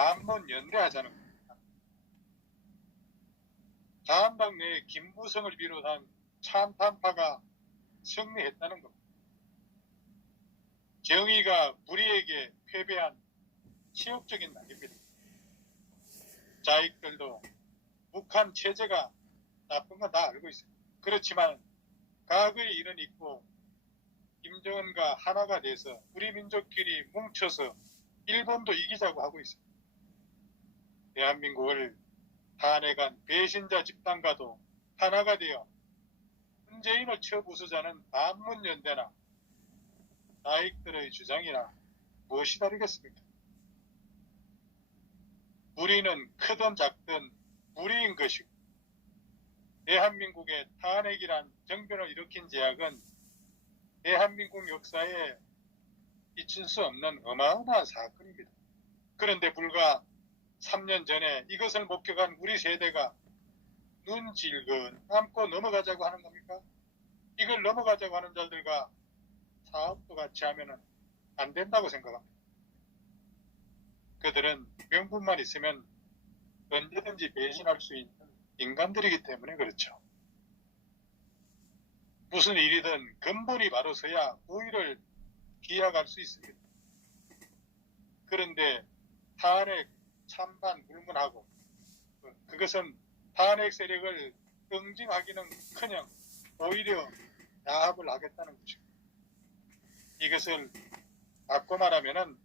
반문 연대하자는 겁니다. 자한당 내에 김무성을 비롯한 찬탄파가 승리했다는 겁니다. 정의가 불의에게 패배한 치욕적인 날입니다. 자익들도 북한 체제가 나쁜 건 다 알고 있습니다. 그렇지만 과거의 일은 있고 김정은과 하나가 돼서 우리 민족끼리 뭉쳐서 일본도 이기자고 하고 있습니다. 대한민국을 탄핵한 배신자 집단과도 하나가 되어 문재인을 쳐부수자는 반문연대나 자익들의 주장이나 무엇이 다르겠습니까? 우리는 크든 작든 불의인 것이고 대한민국의 탄핵이란 정변을 일으킨 제약은 대한민국 역사에 잊힐 수 없는 어마어마한 사건입니다. 그런데 불과 3년 전에 이것을 목격한 우리 세대가 눈 질근 감고 넘어가자고 하는 겁니까? 이걸 넘어가자고 하는 자들과 사업도 같이 하면 안 된다고 생각합니다. 그들은 명분만 있으면 언제든지 배신할 수 있는 인간들이기 때문에 그렇죠. 무슨 일이든 근본이 바로 서야 우위를 기약할 수 있습니다. 그런데 탄핵 찬반 불문하고 그것은 탄핵 세력을 응징하기는커녕 오히려 야합을 하겠다는 것입니다. 이것을 바꿔 말하면은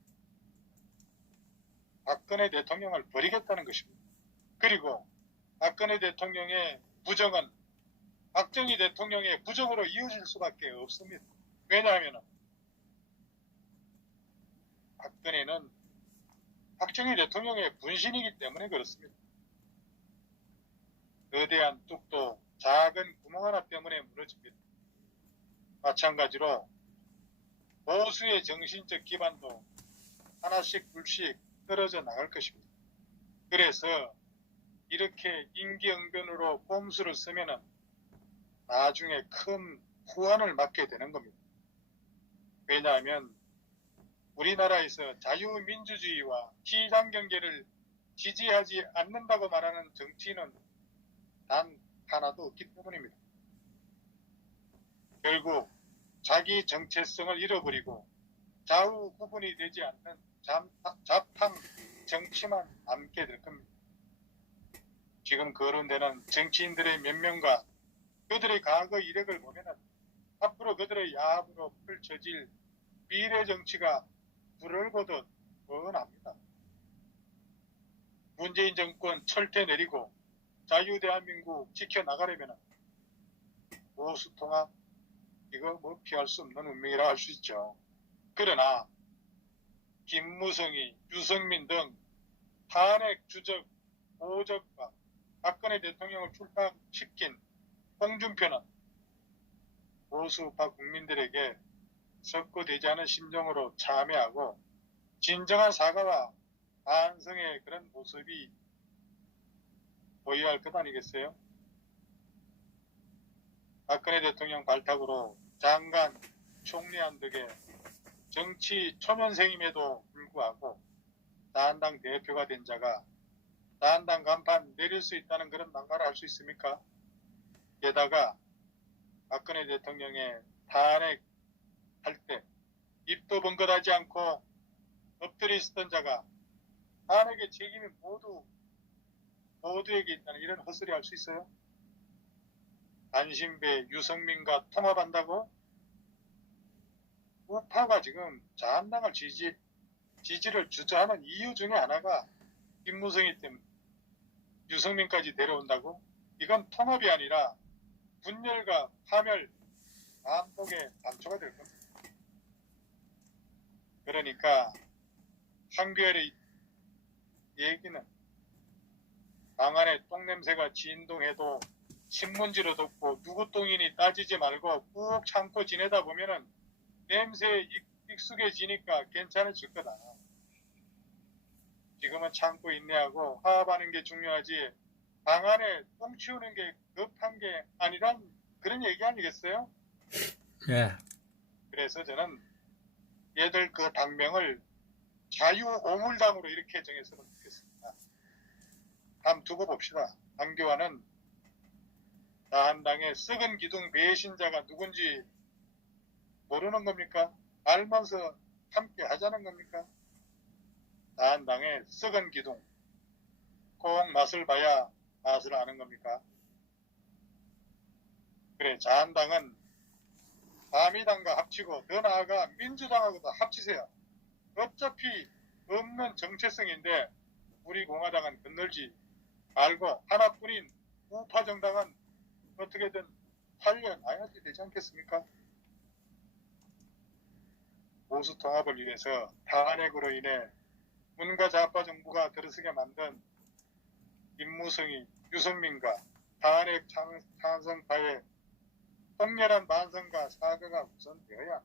박근혜 대통령을 버리겠다는 것입니다. 그리고 박근혜 대통령의 부정은 박정희 대통령의 부정으로 이어질 수밖에 없습니다. 왜냐하면 박근혜는 박정희 대통령의 분신이기 때문에 그렇습니다. 거대한 뚝도 작은 구멍 하나 때문에 무너집니다. 마찬가지로 보수의 정신적 기반도 하나씩 둘씩 떨어져 나갈 것입니다. 그래서 이렇게 임기응변으로 꼼수를 쓰면은 나중에 큰 후환을 맞게 되는 겁니다. 왜냐하면 우리나라에서 자유민주주의와 시장경제를 지지하지 않는다고 말하는 정치인은 단 하나도 없기 때문입니다. 결국 자기 정체성을 잃어버리고 좌우 구분이 되지 않는 잡탕 정치만 남게 될 겁니다. 지금 거론되는 정치인들의 몇 명과 그들의 과거 이력을 보면 앞으로 그들의 야합으로 펼쳐질 미래 정치가 불을 보듯 뻔합니다. 문재인 정권 철퇴 내리고 자유대한민국 지켜나가려면 보수통합 이거 뭐 피할 수 없는 운명이라 할 수 있죠. 그러나 김무성이 유승민 등 탄핵 주적 오적과 박근혜 대통령을 출당시킨 홍준표는 보수파 국민들에게 석고되지 않은 심정으로 참여하고 진정한 사과와 반성의 그런 모습이 보여야 할 것 아니겠어요? 박근혜 대통령 발탁으로 장관, 총리한 덕에 정치 초년생임에도 불구하고 자한당 대표가 된 자가 자한당 간판 내릴 수 있다는 그런 망가를 할 수 있습니까? 게다가 박근혜 대통령의 탄핵할 때 입도 번긋하지 않고 엎드려 있었던 자가 탄핵의 책임이 모두에게 있다는 이런 헛소리 할 수 있어요? 안심배 유승민과 통합한다고? 우파가 지금 자한당을 지지를 주저하는 이유 중에 하나가 김무성이 때문에 유승민까지 데려온다고? 이건 통합이 아니라 분열과 파멸, 반복의 단초가 될 겁니다. 그러니까 한겨레의 얘기는 방안에 똥냄새가 진동해도 신문지로 덮고 누구 똥이니 따지지 말고 꾹 참고 지내다 보면은 냄새에 익숙해지니까 괜찮아질 거다. 지금은 참고 인내하고 화합하는 게 중요하지 방안에 똥 치우는 게 급한 게 아니란 그런 얘기 아니겠어요? 예. 그래서 저는 얘들 그 당명을 자유오물당으로 이렇게 정했으면 좋겠습니다. 다음 두고 봅시다. 황교안은 자한당의 썩은 기둥 배신자가 누군지 모르는 겁니까? 알면서 함께 하자는 겁니까? 자한당의 썩은 기둥 꼭 맛을 봐야 맛을 아는 겁니까? 그래, 자한당은 바미당과 합치고 더 나아가 민주당하고도 합치세요. 어차피 없는 정체성인데 우리 공화당은 건널지 말고 하나뿐인 우파 정당은 어떻게든 살려놔야 되지 않겠습니까? 보수 통합을 위해서 탄핵으로 인해 문과 좌파 정부가 들어서게 만든 김무성이 유승민과 탄핵 찬성파의 통렬한 반성과 사과가 우선되어야,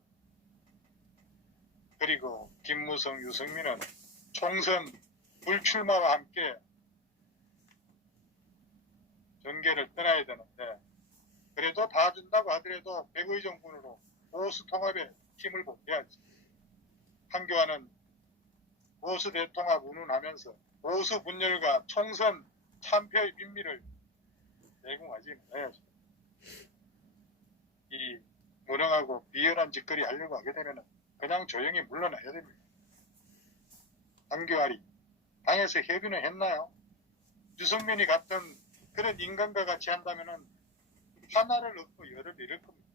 그리고 김무성, 유승민은 총선 불출마와 함께 정계를 떠나야 되는데, 그래도 봐준다고 하더라도 백의 정권으로 보수 통합에 힘을 보태야지. 황교안은 보수 대통합 운운하면서 보수 분열과 총선 참패의 민미를 내공하지 말아야지. 이 무능하고 비열한 짓거리 하려고 하게 되면 그냥 조용히 물러나야 됩니다. 황교안이 당에서 협의는 했나요? 유승민이 같은 그런 인간과 같이 한다면 하나를 얻고 열을 잃을 겁니다.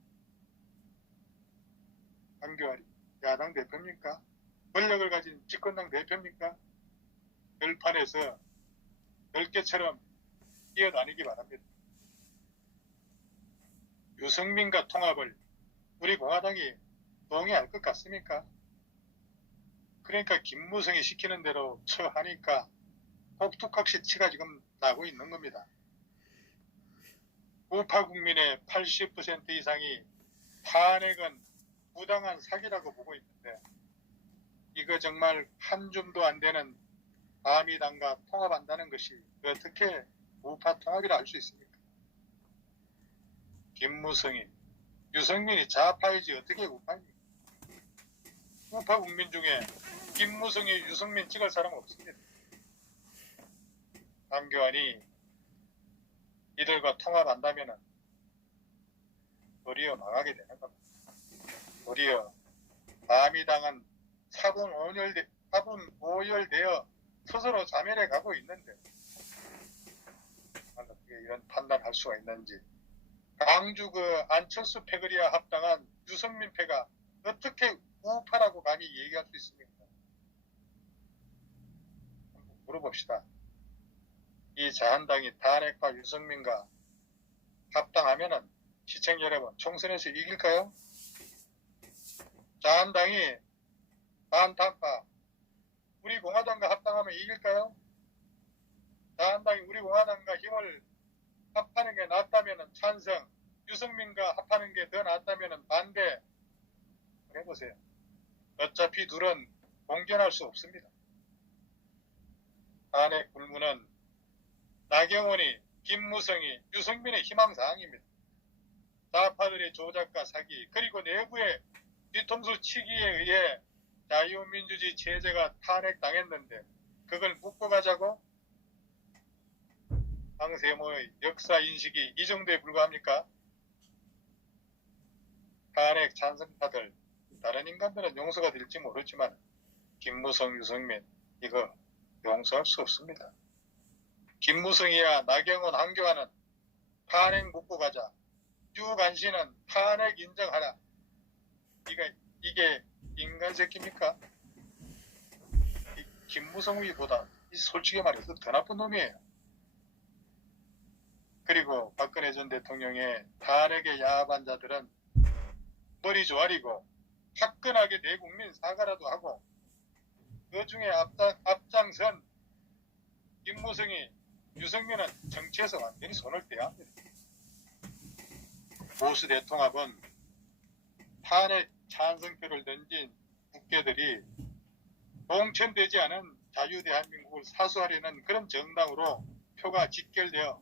황교안이 야당 대표입니까? 권력을 가진 집권당 대표입니까? 결판에서 열개처럼 뛰어다니기 바랍니다. 유승민과 통합을 우리 공화당이 동의할 것 같습니까? 그러니까 김무성이 시키는 대로 처하니까 혹독각시 치가 지금 나고 있는 겁니다. 우파 국민의 80% 이상이 탄핵은 부당한 사기라고 보고 있는데, 이거 정말 한 줌도 안 되는 바미당과 통합한다는 것이 어떻게 우파 통합이라 할 수 있습니까? 김무성이, 유승민이 좌파이지 어떻게 우파입니까? 우파 국민 중에 김무성이, 유승민 찍을 사람 없습니다. 황교안이 이들과 통합한다면 도리어 망하게 되는 겁니다. 도리어 바미당은 사분 오열되어 스스로 자멸해 가고 있는데 어떻게 이런 판단할 수가 있는지, 광주 그 안철수 패거리와 합당한 유승민 패가 어떻게 우파라고 감히 얘기할 수 있습니까? 물어봅시다. 이 자한당이 탄핵과 유승민과 합당하면은 시청자 여러분, 총선에서 이길까요? 자한당이 반탄파 우리 공화당과 합당하면 이길까요? 자한당이 우리 공화당과 힘을 합하는 게 낫다면 찬성, 유승민과 합하는 게 더 낫다면 반대. 해보세요. 어차피 둘은 공존할 수 없습니다. 탄핵 불문은 나경원이, 김무성이, 유승민의 희망사항입니다. 좌파들의 조작과 사기, 그리고 내부의 뒤통수 치기에 의해 자유민주주의 체제가 탄핵당했는데 그걸 묻고 가자고? 황세모의 역사인식이 이 정도에 불과합니까? 탄핵 찬성파들, 다른 인간들은 용서가 될지 모르지만 김무성, 유승민 이거 용서할 수 없습니다. 김무성이야 나경원, 황교안은 탄핵 묻고 가자. 유관씨는 탄핵 인정하라. 이게 인간 새끼입니까? 김무성이보다 솔직히 말해서 더 나쁜 놈이에요. 그리고 박근혜 전 대통령의 탄핵에 야합한 자들은 머리 조아리고 화끈하게 대국민 사과라도 하고, 그 중에 앞장선 김무성이, 유승민은 정치에서 완전히 손을 떼야 합니다. 보수 대통합은 탄핵 찬성표를 던진 국회들이 공천되지 않은 자유대한민국을 사수하려는 그런 정당으로 표가 직결되어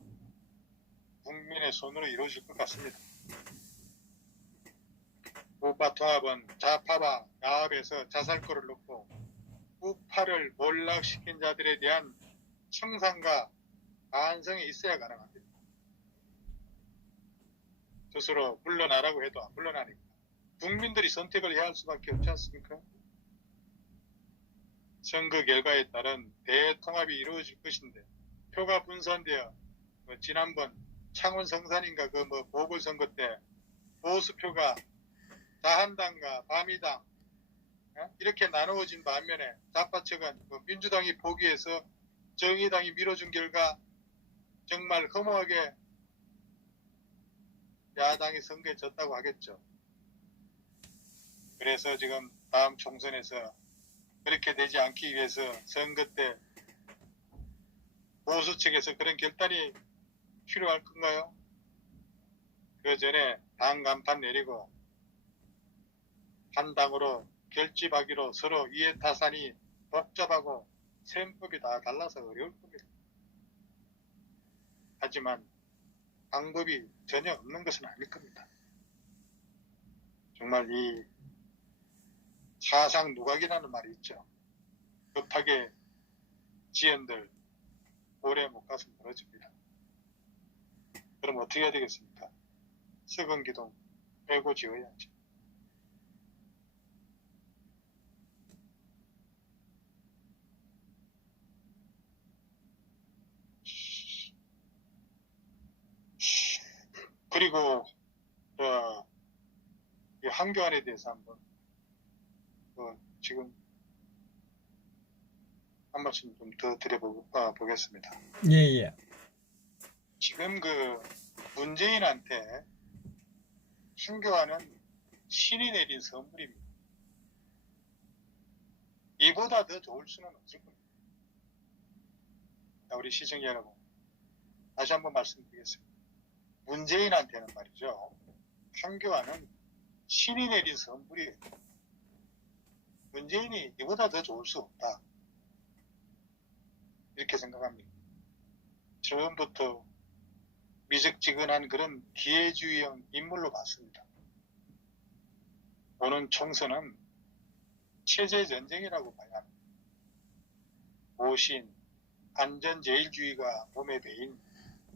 국민의 손으로 이루어질 것 같습니다. 우파 통합은 좌파와 야합에서 자살골을 놓고 우파를 몰락시킨 자들에 대한 청산과 반성이 있어야 가능합니다. 스스로 물러나라고 해도 안 물러나니까 국민들이 선택을 해야 할 수밖에 없지 않습니까? 선거 결과에 따른 대통합이 이루어질 것인데 표가 분산되어 지난번 창원 성산인가 그 보궐선거 때 보수표가 자한당과 바미당 이렇게 나누어진 반면에 좌파측은 민주당이 포기해서 정의당이 밀어준 결과 정말 허무하게 야당이 선거에 졌다고 하겠죠. 그래서 지금 다음 총선에서 그렇게 되지 않기 위해서 선거 때 보수 측에서 그런 결단이 필요할 건가요? 그 전에 당 간판 내리고 한 당으로 결집하기로 서로 이해타산이 복잡하고 셈법이 다 달라서 어려울 겁니다. 하지만 방법이 전혀 없는 것은 아닐 겁니다. 정말 이 사상 누각이라는 말이 있죠. 급하게 지연들 오래 못 가서 멀어집니다. 그럼 어떻게 해야 되겠습니까? 썩은 기둥 빼고 지어야죠. 그리고 이 한교안에 대해서 한번 지금 한 말씀 좀 더 드려보겠습니다. 예. 지금 그 문재인한테 한교안은 신이 내린 선물입니다. 이보다 더 좋을 수는 없을 겁니다. 우리 시청자 여러분, 다시 한번 말씀드리겠습니다. 문재인한테는 말이죠, 한교안은 신이 내린 선물이에요. 문재인이 이보다 더 좋을 수 없다, 이렇게 생각합니다. 처음부터 미적지근한 그런 기회주의형 인물로 봤습니다. 오는 총선은 체제전쟁이라고 봐야 합니다. 모신, 안전제일주의가 몸에 배인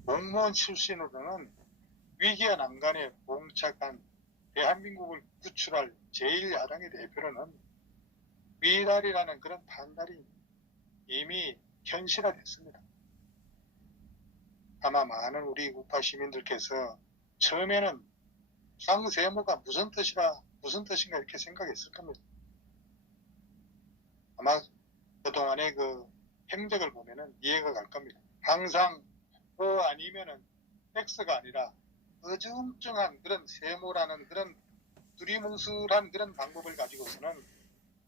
공무원 출신으로는 위기와 난간에 봉착한 대한민국을 구출할 제1야당의 대표로는 위달이라는 그런 판단이 이미 현실화됐습니다. 아마 많은 우리 우파 시민들께서 처음에는 상세모가 무슨 뜻인가 이렇게 생각했을 겁니다. 아마 그동안의 그 행적을 보면은 이해가 갈 겁니다. 항상 아니면은 X가 아니라 어정쩡한 그런 세모라는 그런 두리뭉술한 그런 방법을 가지고서는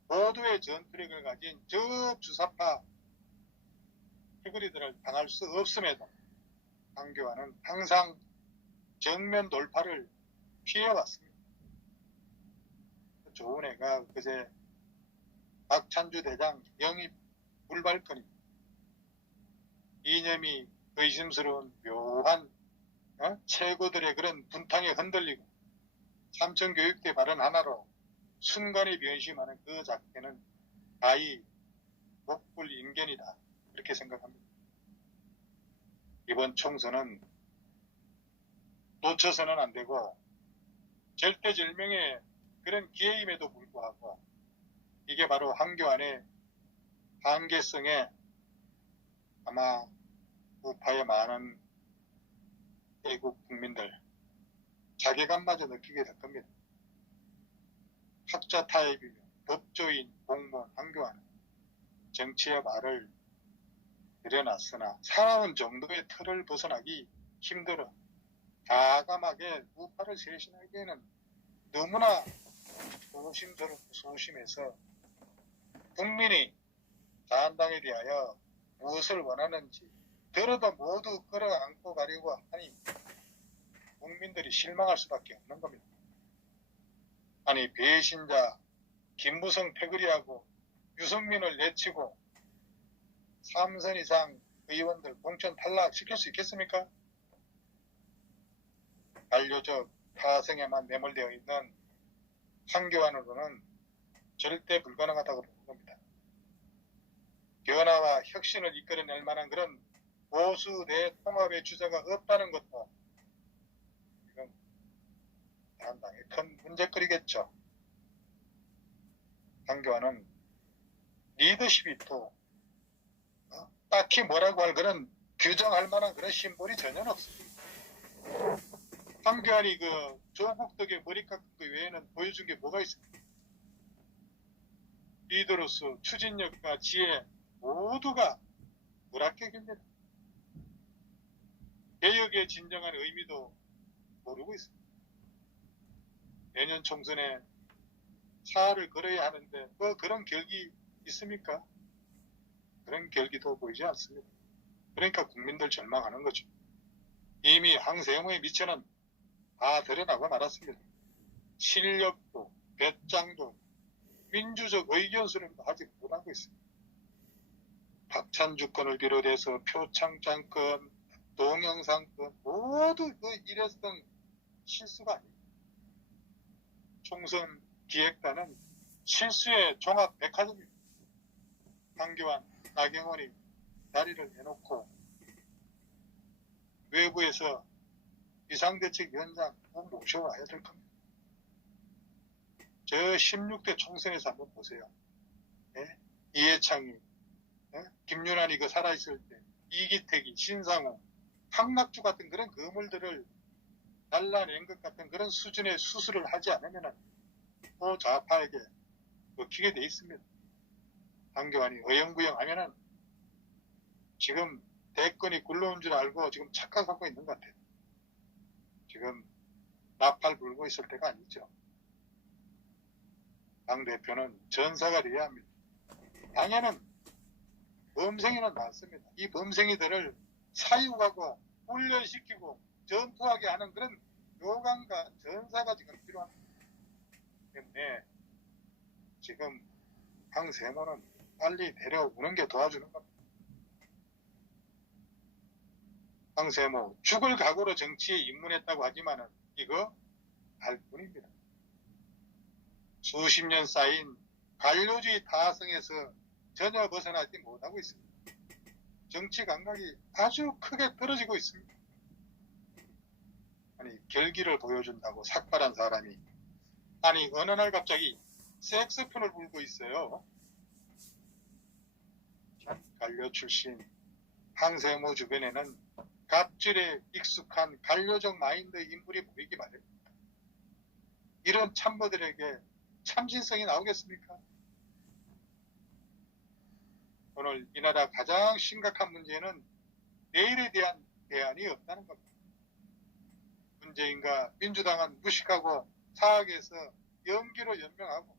모두의 전투력을 가진 저 주사파 패거리들을 당할 수 없음에도 한교안은 항상 정면 돌파를 피해왔습니다. 좋은 애가 그제 박찬주 대장 영입 불발건입니다. 이념이 의심스러운 묘한 최고들의 그런 분탕에 흔들리고 삼천교육대 발언 하나로 순간에 변심하는 그 작태는 가히 목불인견이다, 그렇게 생각합니다. 이번 총선은 놓쳐서는 안 되고 절대절명의 그런 기회임에도 불구하고 이게 바로 한교안의 한계성에 아마 우파의 많은 애국 국민들 자괴감마저 느끼게 될 겁니다. 학자 타입이며 법조인, 공무원, 한교안은 정치의 말을 들여놨으나 살아온 정도의 틀을 벗어나기 힘들어 과감하게 우파를 쇄신하기에는 너무나 소심해서 국민이 자한당에 대하여 무엇을 원하는지 들어도 모두 끌어안고 가려고 하니 국민들이 실망할 수밖에 없는 겁니다. 아니, 배신자 김무성 패거리하고 유승민을 내치고 3선 이상 의원들 공천 탈락시킬 수 있겠습니까? 반려적 타성에만 매몰되어 있는 한교안으로는 절대 불가능하다고 보는 겁니다. 변화와 혁신을 이끌어낼 만한 그런 보수 내 통합의 주자가 없다는 것도 이건 당의 큰 문제거리겠죠. 황교안은 리더십이 또 딱히 뭐라고 할 그런 규정할 만한 그런 심볼이 전혀 없습니다. 황교안이 그 조국 덕에 머리 깎은 것 외에는 보여준 게 뭐가 있습니까? 리더로서 추진력과 지혜 모두가 불합격입니다. 개혁의 진정한 의미도 모르고 있습니다. 내년 총선에 사활을 걸어야 하는데 뭐 그런 결기 있습니까? 그런 결기도 보이지 않습니다. 그러니까 국민들 절망하는 거죠. 이미 황세무의 미천은 다 드러나고 말았습니다. 실력도 배짱도 민주적 의견 수렴도 아직 못하고 있습니다. 박찬주권을 비롯해서 표창장권, 동영상권 모두 그 일회성 실수가 아닙니다. 총선 기획단은 실수의 종합 백화점입니다. 황교안, 나경원이 자리를 내놓고 외부에서 비상대책위원장 꼭 모셔와야 될 겁니다. 저 16대 총선에서 한번 보세요. 예? 이해창이, 김윤환이 그 살아있을 때, 이기택이, 신상호, 황낙주 같은 그런 거물들을 잘라낸 것 같은 그런 수준의 수술을 하지 않으면 또 좌파에게 먹히게 돼 있습니다. 황교안이 어영부영 하면은 지금 대권이 굴러온 줄 알고 지금 착각하고 있는 것 같아요. 지금 나팔 불고 있을 때가 아니죠. 당대표는 전사가 돼야 합니다. 당에는 범생이는 많습니다. 이 범생이들을 사육하고 훈련시키고 전투하게 하는 그런 요강과 전사가 지금 필요합니다. 때문에 지금 황세모는 빨리 데려오는 게 도와주는 겁니다. 황세모 죽을 각오로 정치에 입문했다고 하지만은 이거 알 뿐입니다. 수십 년 쌓인 관료주의 타성에서 전혀 벗어나지 못하고 있습니다. 정치 감각이 아주 크게 떨어지고 있습니다. 아니 결기를 보여준다고 삭발한 사람이 아니 어느 날 갑자기 색소폰을 불고 있어요. 관료 출신 황세모 주변에는 갑질에 익숙한 관료적 마인드 인물이 보이기 마련입니다. 이런 참모들에게 참신성이 나오겠습니까? 오늘 이 나라 가장 심각한 문제는 내일에 대한 대안이 없다는 겁니다. 문재인과 민주당은 무식하고 사학에서 연기로 연명하고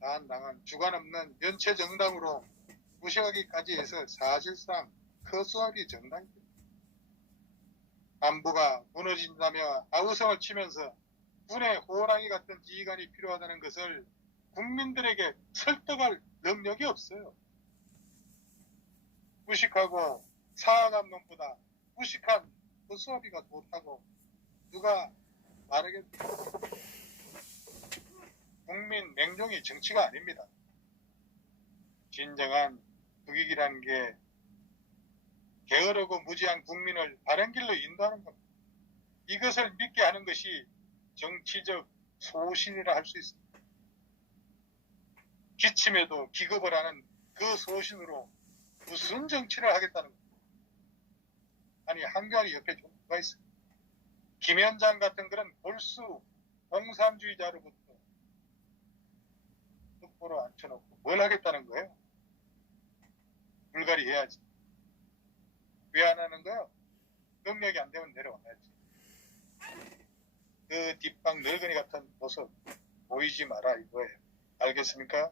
나한당은 주관 없는 연체 정당으로 무시하기까지 해서 사실상 커수업이 정당입니다. 안보가 무너진다며 아우성을 치면서 군의 호랑이 같은 지휘관이 필요하다는 것을 국민들에게 설득할 능력이 없어요. 무식하고 사악한 놈보다 무식한 커수업이가 못하고 누가 말하겠습니까? 국민 맹종이 정치가 아닙니다. 진정한 국익이라는 게 게으르고 무지한 국민을 바른 길로 인도하는 겁니다. 이것을 믿게 하는 것이 정치적 소신이라 할 수 있습니다. 기침에도 기겁을 하는 그 소신으로 무슨 정치를 하겠다는 겁니다. 아니 황교안이 옆에 좀 누가 있습니까? 김현장 같은 그런 골수 공산주의자로부터 똑바로 앉혀놓고 뭘 하겠다는 거예요? 불가리 해야지. 왜 안 하는 거예요? 능력이 안 되면 내려와야지. 그 뒷방 늙은이 같은 모습 보이지 마라 이거예요. 알겠습니까?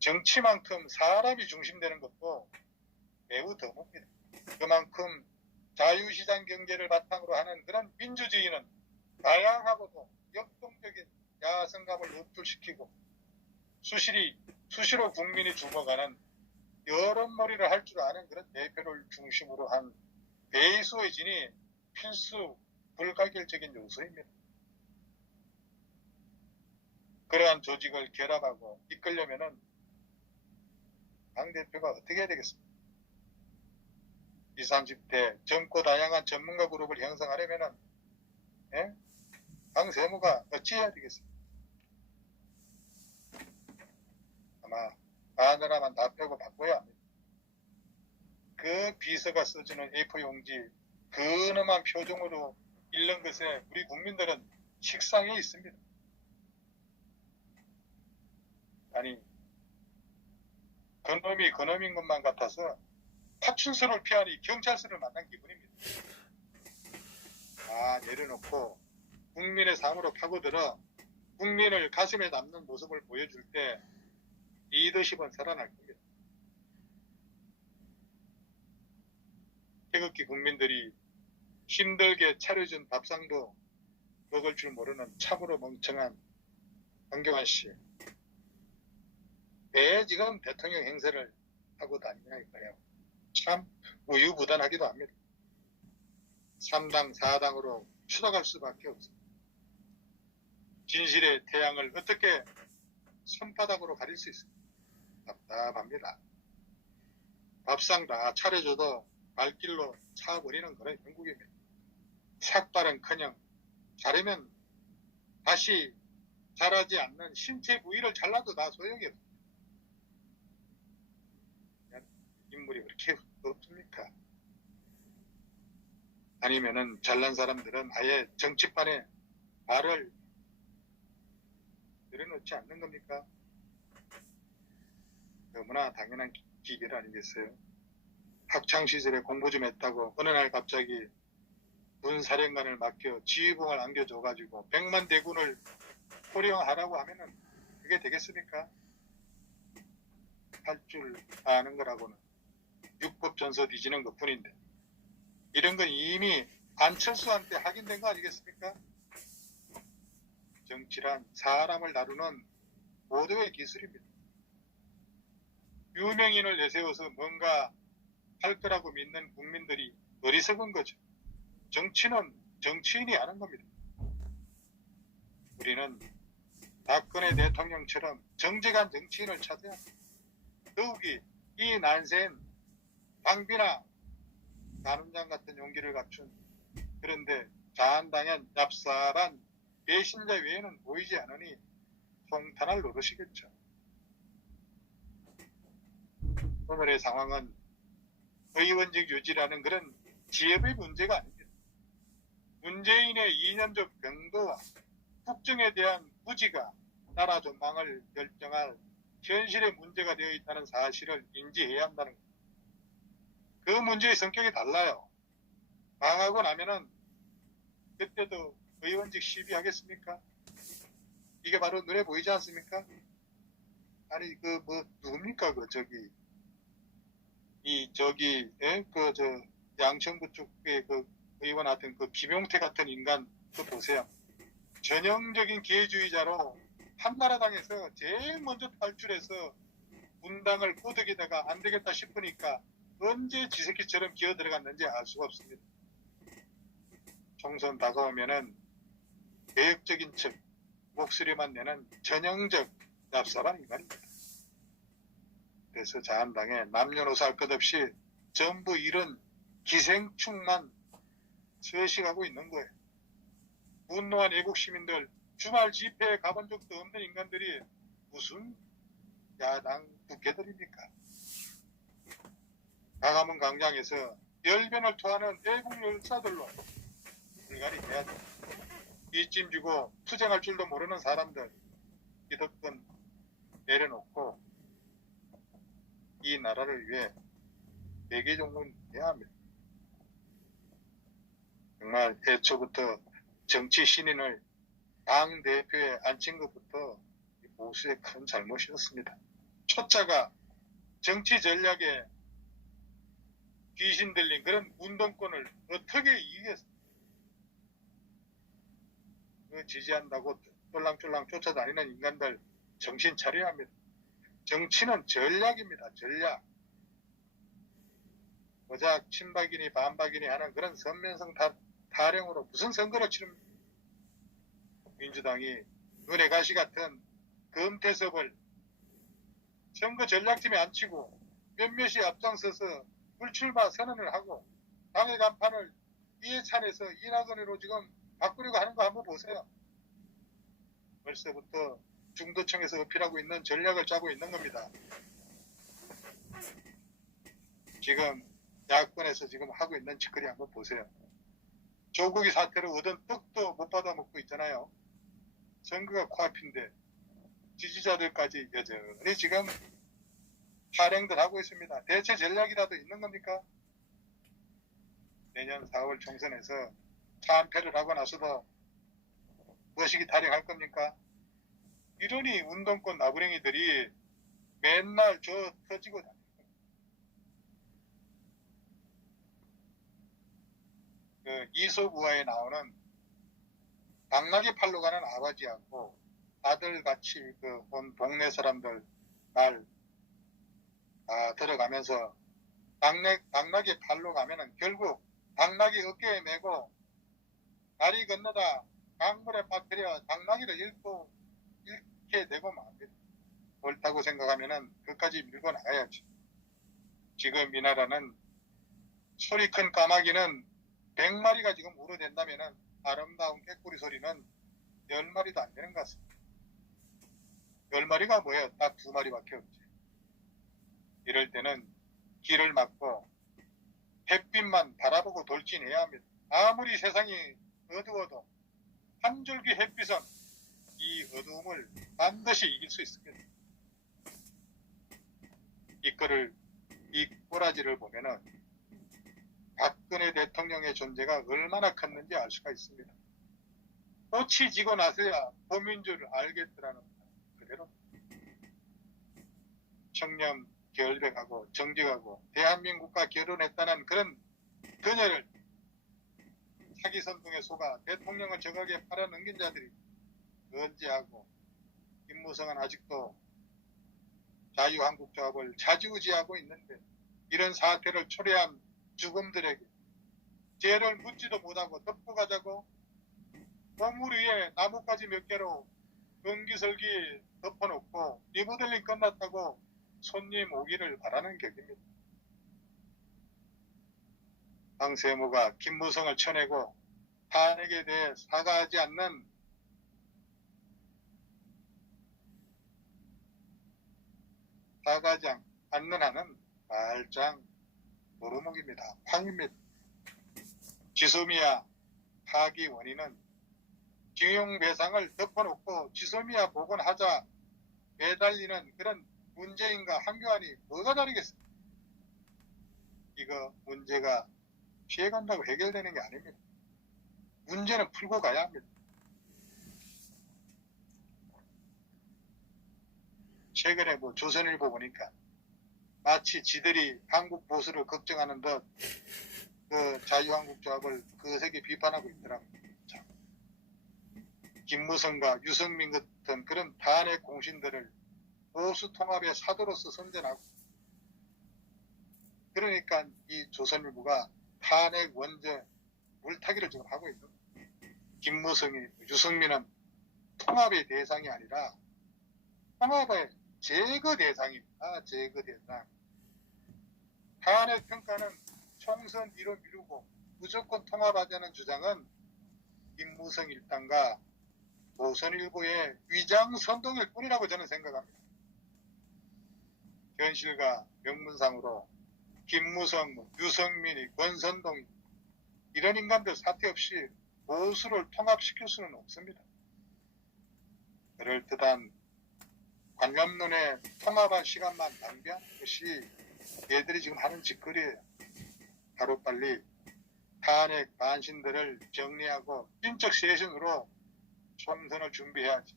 정치만큼 사람이 중심되는 것도 매우 드뭅니다. 그만큼 자유시장 경제를 바탕으로 하는 그런 민주주의는 다양하고도 역동적인 야성감을 노출시키고 수시로 국민이 죽어가는 여론몰이를 할 줄 아는 그런 대표를 중심으로 한 배수의 진이 필수 불가결적인 요소입니다. 그러한 조직을 결합하고 이끌려면은 당대표가 어떻게 해야 되겠습니까? 20, 30대 젊고 다양한 전문가 그룹을 형성하려면은, 예? 당 세무가 어찌해야 되겠습니까? 아마 마누라만 다 빼고 바꿔야 합니다. 그 비서가 써주는 A4 용지 근엄한 표정으로 읽는 것에 우리 국민들은 식상해 있습니다. 아니, 그놈이 그놈인 것만 같아서 파출소를 피하니 경찰서를 만난 기분입니다. 다 내려놓고 국민의 삶으로 파고들어 국민을 가슴에 남는 모습을 보여줄 때 리더십은 살아날 겁니다. 태극기 국민들이 힘들게 차려준 밥상도 먹을 줄 모르는 참으로 멍청한 황교안 씨. 왜 지금 대통령 행세를 하고 다니냐 이거예요. 참 우유부단하기도 합니다. 3당 4당으로 추락할 수밖에 없습니다. 진실의 태양을 어떻게 손바닥으로 가릴 수 있습니까? 답답합니다. 밥상 다 차려줘도 발길로 차버리는 그런 형국입니다. 삭발은커녕 자르면 다시 자라지 않는 신체 부위를 잘라도 다 소용이 없습니다. 인물이 그렇게 없습니까? 아니면은 잘난 사람들은 아예 정치판에 발을 내려놓지 않는 겁니까? 너무나 당연한 기결 아니겠어요? 학창시절에 공부 좀 했다고 어느 날 갑자기 군사령관을 맡겨 지휘봉을 안겨줘가지고 100만 대군을 호령하라고 하면은 그게 되겠습니까? 할 줄 아는 거라고는 육법전서 뒤지는 것 뿐인데 이런 건 이미 안철수한테 확인된 거 아니겠습니까? 정치란 사람을 다루는 모두의 기술입니다. 유명인을 내세워서 뭔가 할 거라고 믿는 국민들이 어리석은 거죠. 정치는 정치인이 하는 겁니다. 우리는 박근혜 대통령처럼 정직한 정치인을 찾아야 합니다. 더욱이 이 난세엔 방비나 나눔장 같은 용기를 갖춘 그런데 자한당한 얍삽한 배신자 외에는 보이지 않으니 통탄할 노릇이겠죠. 오늘의 상황은 의원직 유지라는 그런 지혜의 문제가 아닙니다. 문재인의 2년적 병도와 국정에 대한 무지가 나라 전망을 결정할 현실의 문제가 되어 있다는 사실을 인지해야 한다는 겁니다. 그 문제의 성격이 달라요. 망하고 나면은 그때도 의원직 시비하겠습니까? 이게 바로 눈에 보이지 않습니까? 아니 누굽니까 양천구 쪽에 그 의원 하여튼 그 김용태 같은 인간 보세요. 전형적인 기회주의자로 한나라당에서 제일 먼저 탈출해서 문당을 꼬드기다가 안 되겠다 싶으니까 언제 지새끼처럼 기어 들어갔는지 알 수가 없습니다. 총선 다가오면은 개혁적인 척 목소리만 내는 전형적 납사반 인간입니다. 그래서 자한당에 남녀노소 할 것 없이 전부 이런 기생충만 서식하고 있는 거예요. 분노한 애국시민들 주말 집회에 가본 적도 없는 인간들이 무슨 야당 국회들입니까? 광화문 광장에서 열변을 토하는 애국 열사들로 불가리 해야죠. 이찜 주고 투쟁할 줄도 모르는 사람들 기득권 내려놓고 이 나라를 위해 대개종군 해야 합니다. 정말 애초부터 정치 신인을 당대표에 앉힌 것부터 보수의 큰 잘못이었습니다. 초짜가 정치 전략에 귀신 들린 그런 운동권을 어떻게 이기겠습니까? 그 지지한다고 쫄랑쫄랑 쫓아다니는 인간들 정신 차려야 합니다. 정치는 전략입니다. 전략. 고작 친박이니 반박이니 하는 그런 선면성 타령으로 무슨 선거를 치릅니까? 민주당이 은혜가시 같은 금태섭을 선거 전략팀에 앉히고 몇몇이 앞장서서 불출마 선언을 하고 당의 간판을 이해찬에서 이낙연으로 지금 바꾸려고 하는 거 한번 보세요. 벌써부터 중도층에서 어필하고 있는 전략을 짜고 있는 겁니다. 지금 야권에서 지금 하고 있는 짓거리 한번 보세요. 조국이 사태로 얻은 떡도 못 받아먹고 있잖아요. 선거가 코앞인데 지지자들까지 여전히 지금 발행들 하고 있습니다. 대체 전략이라도 있는 겁니까? 내년 4월 총선에서 참패를 하고 나서도 무엇이기 타령할 겁니까? 이러니 운동권 나부랭이들이 맨날 저 터지고 다닙니다. 그 이솝우화에 나오는 당나귀 팔로 가는 아버지하고 아들같이 그 온 동네 사람들 날 들어가면서 당나귀 팔로 가면은 결국 당나귀 어깨에 메고 다리 건너다 강물에 빠뜨려 당나귀를 잃게 되고 맙니다. 옳다고 생각하면은 끝까지 밀고 나가야지. 지금 이 나라는 소리 큰 까마귀는 100마리가 지금 울어댄다면은 아름다운 개꼬리 소리는 10마리도 안 되는 것 같습니다. 10마리가 뭐예요? 딱 2마리밖에 없지. 이럴 때는 길을 막고 햇빛만 바라보고 돌진해야 합니다. 아무리 세상이 어두워도 한 줄기 햇빛은 이 어두움을 반드시 이길 수 있습니다. 이 꼬라지를 보면은 박근혜 대통령의 존재가 얼마나 컸는지 알 수가 있습니다. 꽃이 지고 나서야 봄인 줄 알겠더라는 그대로 청렴, 결백하고 정직하고 대한민국과 결혼했다는 그런 그녀를 사기선동에 속아 대통령을 적에게 팔아넘긴 자들이 언제하고 김무성은 아직도 자유한국조합을 좌지우지하고 있는데 이런 사태를 초래한 죽음들에게 죄를 묻지도 못하고 덮고 가자고 건물 위에 나뭇가지 몇 개로 전기설기 덮어놓고 리모델링 끝났다고 손님 오기를 바라는 격입니다. 황세무가 김무성을 쳐내고 탄핵에 대해 사과하지 않는 한은 말짱 도루묵입니다. 황입니다. 지소미아 파기 원인은 징용배상을 덮어놓고 지소미아 복원하자 매달리는 그런 문재인과 한교안이 뭐가 다르겠습니까? 이거 문제가 피해간다고 해결되는 게 아닙니다. 문제는 풀고 가야 합니다. 최근에 조선일보 보니까 마치 지들이 한국 보수를 걱정하는 듯 그 자유한국조합을 거세게 비판하고 있더라고요. 김무성과 유승민 같은 그런 탄핵 공신들을 보수 통합의 사도로서 선전하고 그러니까 이 조선일보가 탄핵 원죄 물타기를 지금 하고 있는 거예요. 김무성이 유승민은 통합의 대상이 아니라 통합의 제거 대상입니다. 제거 대상. 탄핵 평가는 총선 뒤로 미루고 무조건 통합하자는 주장은 김무성 일당과 조선일보의 위장 선동일 뿐이라고 저는 생각합니다. 현실과 명문상으로 김무성, 유승민이, 권선동이 이런 인간들 사태 없이 보수를 통합시킬 수는 없습니다. 그럴듯한 관념론에 통합한 시간만 낭비하는 것이 얘들이 지금 하는 짓거리예요. 하루빨리 탄핵 반신들을 정리하고 인적 쇄신으로 총선을 준비해야지.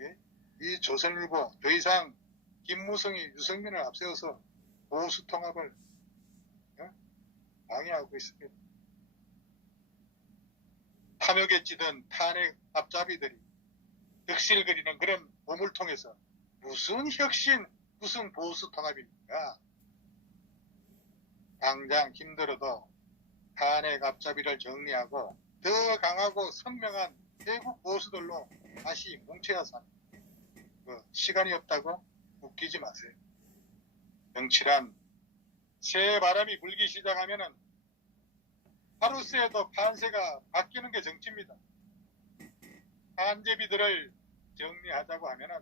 예? 이 조선일보 더 이상 김무성이 유승민을 앞세워서 보수 통합을 방해하고 있습니다. 탐욕에 찌든 탄핵 앞잡이들이 득실거리는 그런 몸을 통해서 무슨 혁신, 무슨 보수 통합입니까? 당장 힘들어도 탄핵 앞잡이를 정리하고 더 강하고 선명한 대국 보수들로 다시 뭉쳐야 삽니다. 시간이 없다고 웃기지 마세요. 정치란 새 바람이 불기 시작하면은 하루 새에도 판세가 바뀌는 게 정치입니다. 한제비들을 정리하자고 하면은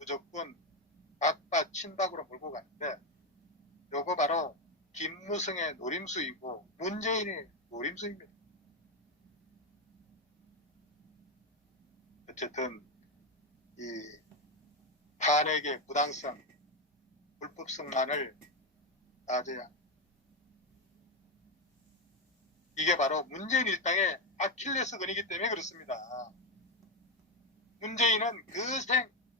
무조건 박박 친박으로 몰고 가는데 요거 바로 김무성의 노림수이고 문재인의 노림수입니다. 어쨌든 이 탄핵의 부당성, 불법성만을 따져야 이게 바로 문재인 일당의 아킬레스건이기 때문에 그렇습니다. 문재인은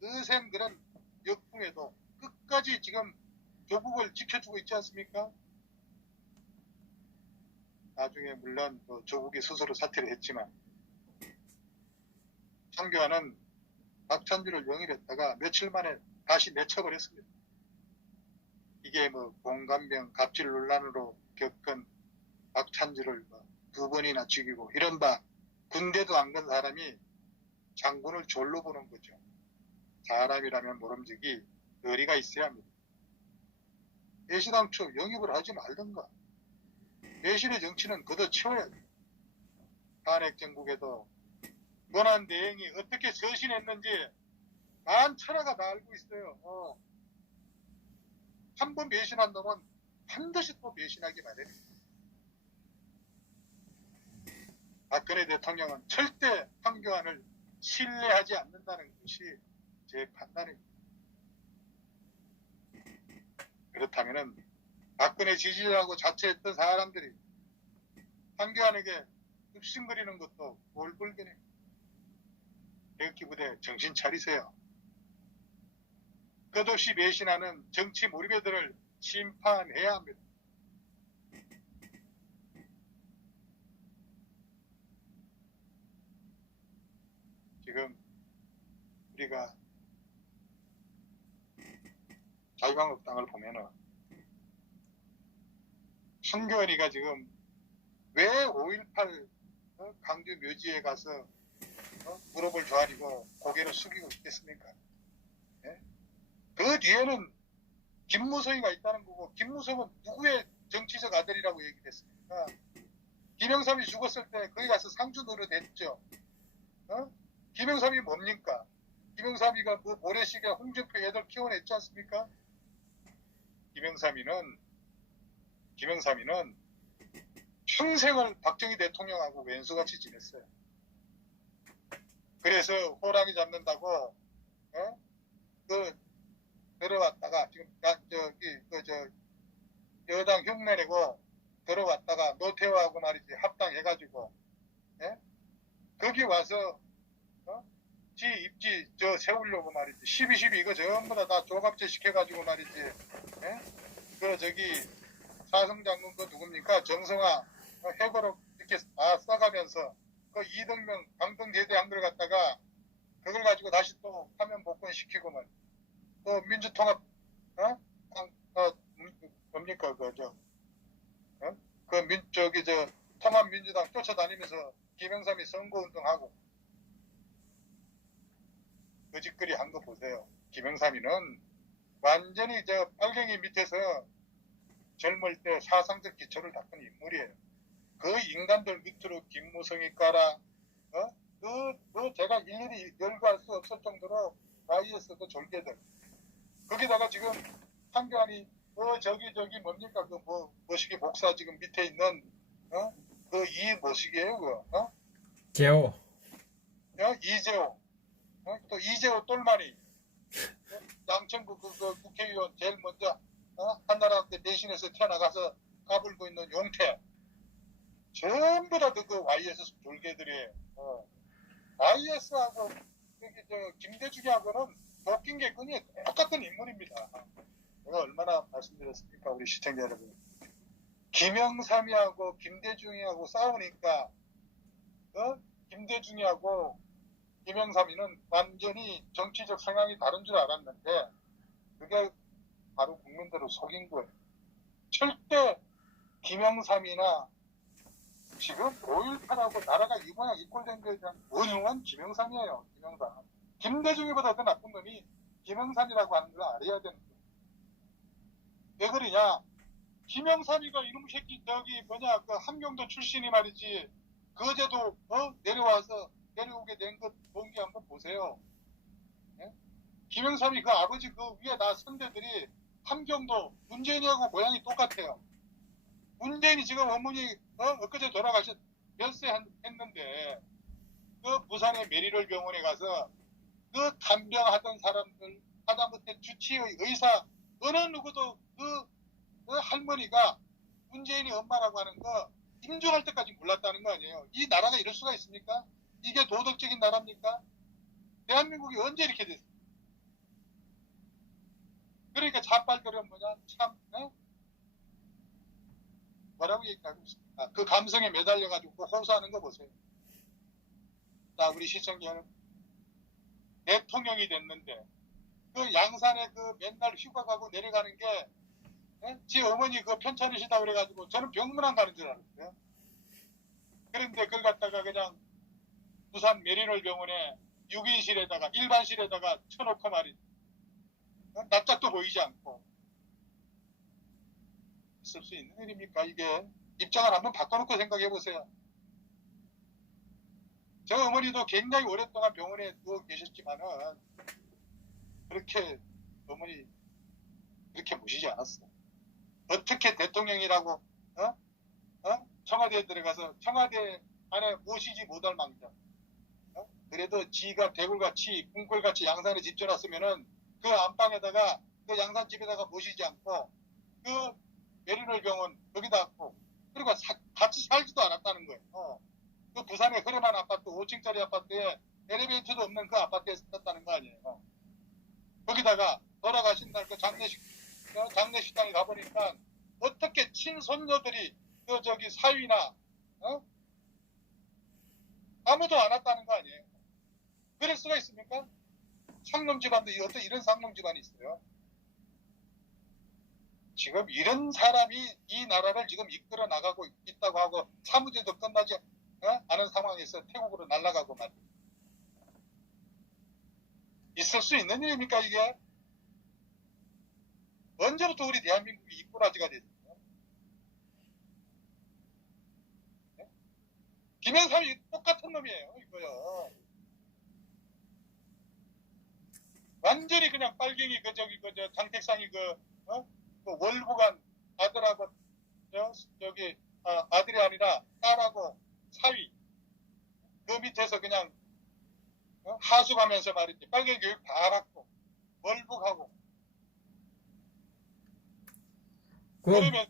그생 그런 역풍에도 끝까지 지금 조국을 지켜주고 있지 않습니까? 나중에 물론 조국이 스스로 사퇴를 했지만 황교안은 박찬주를 영입했다가 며칠 만에 다시 내쳐버렸습니다. 이게 공감병 갑질 논란으로 겪은 박찬주를 2번이나 죽이고 이른바 군대도 안 간 사람이 장군을 졸로 보는 거죠. 사람이라면 모름지기 의리가 있어야 합니다. 애시당초 영입을 하지 말든가. 배신의 정치는 걷어치워야 돼. 탄핵 정국에도 권한 대행이 어떻게 서신했는지 만천하가 다 알고 있어요. 한 번 배신한 놈은 반드시 또 배신하기 마련입니다. 박근혜 대통령은 절대 황교안을 신뢰하지 않는다는 것이 제 판단입니다. 그렇다면은 박근혜 지지자라고 자처했던 사람들이 황교안에게 읍심거리는 것도 꼴불견입니다. 대극기 부대 정신 차리세요. 끝없이 배신하는 정치 몰입애들을 심판해야 합니다. 지금 우리가 자유한국당을 보면은 황교안이가 지금 왜 5.18 강주 묘지에 가서 무릎을 조아리고 고개를 숙이고 있겠습니까? 예? 그 뒤에는 김무성이가 있다는 거고, 김무성은 누구의 정치적 아들이라고 얘기했습니까? 김영삼이 죽었을 때 거기 가서 상주 노릇했죠. 김영삼이 뭡니까? 김영삼이가 모래시계 홍준표 애들 키워냈지 않습니까? 김영삼이는 평생을 박정희 대통령하고 왼수같이 지냈어요. 그래서 호랑이 잡는다고 들어왔다가 지금 여당 흉내내고 들어왔다가 노태우하고 말이지 합당해가지고 거기 와서 지 입지 세우려고 말이지 12.12 이거 전부 다 조갑제 시켜가지고 말이지 사성장군 누굽니까 정성화 해고로 이렇게 다 써가면서 이등명 강등제대한 걸 갖다가 그걸 가지고 다시 또 화면 복권시키고만 또 민주통합 뭡니까 통합민주당 쫓아다니면서 김영삼이 선거운동하고 그 짓거리 한 거 보세요. 김영삼이는 완전히 빨갱이 밑에서 젊을 때 사상적 기초를 닦은 인물이에요. 그 인간들 밑으로 김무성이 까라 제가 일일이 열거할 수 없을 정도로 YS도 졸개들 거기다가 지금 황교안이 뭡니까 뭐시기 복사 지금 밑에 있는 이 뭐시기예요 그거 제오 이재호 또 이재호 똘마니 양천구 국회의원 제일 먼저 한나라 때 대신해서 태어나가서 까불고 있는 용태 전부 다 그 YS 졸개들이에요. YS하고 김대중하고는 웃긴 게 끈이 똑같은 인물입니다. 제가 얼마나 말씀드렸습니까 우리 시청자 여러분. 김영삼이하고 김대중이하고 싸우니까 김대중이하고 김영삼이는 완전히 정치적 성향이 다른 줄 알았는데 그게 바로 국민들을 속인 거예요. 절대 김영삼이나 지금 5.18하고 나라가 이 모양 이 꼴 된 거에 대한 원흉은 김영삼이에요. 김영삼. 김대중이보다 더 나쁜 놈이 김영삼이라고 하는 걸 알아야 되는 거예요. 왜 그러냐? 김영삼이가 이놈 새끼 저기 뭐냐 그 함경도 출신이 말이지 그 어제도 내려오게 된 그 동기 한번 보세요. 예? 김영삼이 그 아버지 그 위에 나 선배들이 함경도 문재인이하고 모양이 똑같아요. 문재인이 지금 어머니 엊그제 돌아가셨 했는데 그 부산의 메리럴 병원에 가서 그 간병하던 사람들 하다못해 주치의 의사 어느 누구도 그 할머니가 문재인이 엄마라고 하는 거 인정할 때까지 몰랐다는 거 아니에요. 이 나라가 이럴 수가 있습니까? 이게 도덕적인 나라입니까? 대한민국이 언제 이렇게 됐어요? 그러니까 자빨들은 뭐냐 참 뭐라고 얘기하고 있습니까? 그 감성에 매달려가지고 호소하는 거 보세요. 자, 우리 시청자 여러분, 대통령이 됐는데 그 양산에 그 맨날 휴가 가고 내려가는 게 제 어머니 그 편찮으시다 그래가지고 저는 병문안 가는 줄 알았어요. 그런데 그걸 갖다가 그냥 부산 메리널 병원에 6인실에다가 일반실에다가 쳐놓고 말이지. 납작도 보이지 않고 있을 수 있는 일입니까? 이게 입장을 한번 바꿔놓고 생각해 보세요. 저 어머니도 굉장히 오랫동안 병원에 누워 계셨지만은 그렇게 어머니 그렇게 모시지 않았어. 어떻게 대통령이라고 청와대에 들어가서 청와대 안에 모시지 못할 망정. 그래도 지가 대굴같이 궁궐같이 양산에 집 지어놨으면은 그 안방에다가 그 양산집에다가 모시지 않고 그 메리널 병원 여기다 갖고 그리고 같이 살지도 않았다는 거예요. 그 부산의 흐름한 아파트 5층짜리 아파트에 엘리베이터도 없는 그 아파트에 살았다는 거 아니에요. 거기다가 돌아가신 날 그 장례식장에 가보니까 어떻게 친손녀들이 그 저기 사위나 아무도 안 왔다는 거 아니에요. 그럴 수가 있습니까? 상놈 집안도 어떤 이런 상놈 집안이 있어요. 지금 이런 사람이 이 나라를 지금 이끌어 나가고 있다고 하고 사무제도 끝나지 않은 상황에서 태국으로 날아가고 말이에요. 있을 수 있는 일입니까 이게? 언제부터 우리 대한민국이 이꾸라지가 됐어요? 네? 김영삼이 똑같은 놈이에요 이거요. 완전히 그냥 빨갱이 저 장택상이 그 월북한 아들하고 저기 아들이 아니라 딸하고 사위 그 밑에서 그냥 하수가면서 말이지 빨갱이 교육 다 받고 월북하고 그러면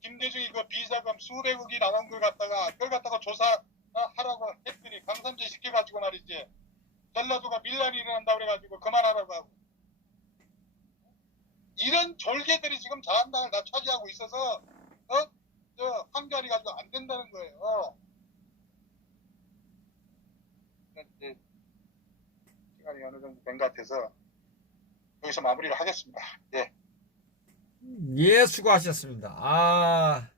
김대중이 그 비자금 수백억이 나온 걸 갖다가 그걸 갖다가 조사하라고 했더니 강삼제 시켜가지고 말이지 전라도가 밀란이 일어난다고 그래가지고 그만하라고 하고 이런 졸개들이 지금 자한당을 다 차지하고 있어서 황교안이 가지고 안 된다는 거예요. 이제 시간이 어느 정도 된 것 같아서 여기서 마무리를 하겠습니다. 예. 예, 수고하셨습니다.